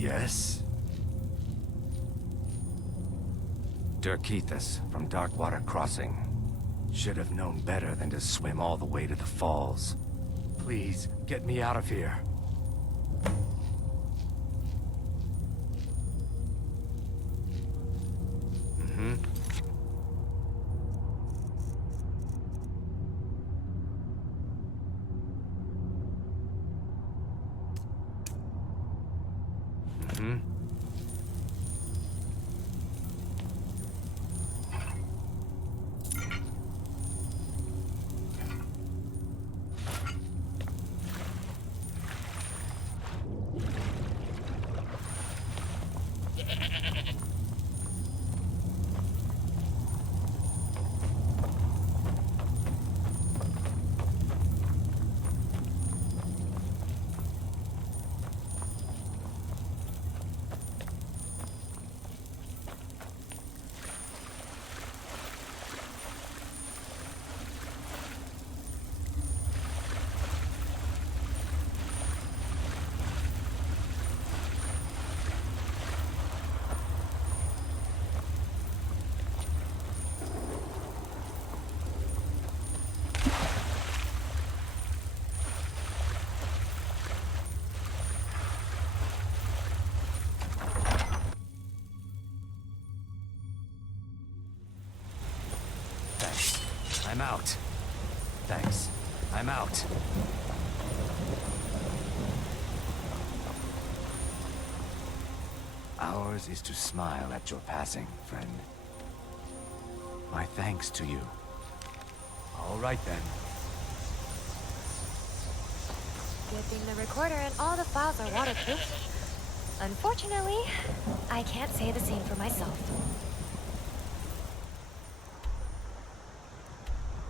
Yes? Dirkethus from Darkwater Crossing. Should have known better than to swim all the way to the falls. Please, get me out of here. Mm-hmm. Mm-hmm. Thanks. I'm out. Thanks. I'm out. Ours is to smile at your passing, friend. My thanks to you. All right then. Good thing the recorder and all the files are waterproof. Unfortunately, I can't say the same for myself.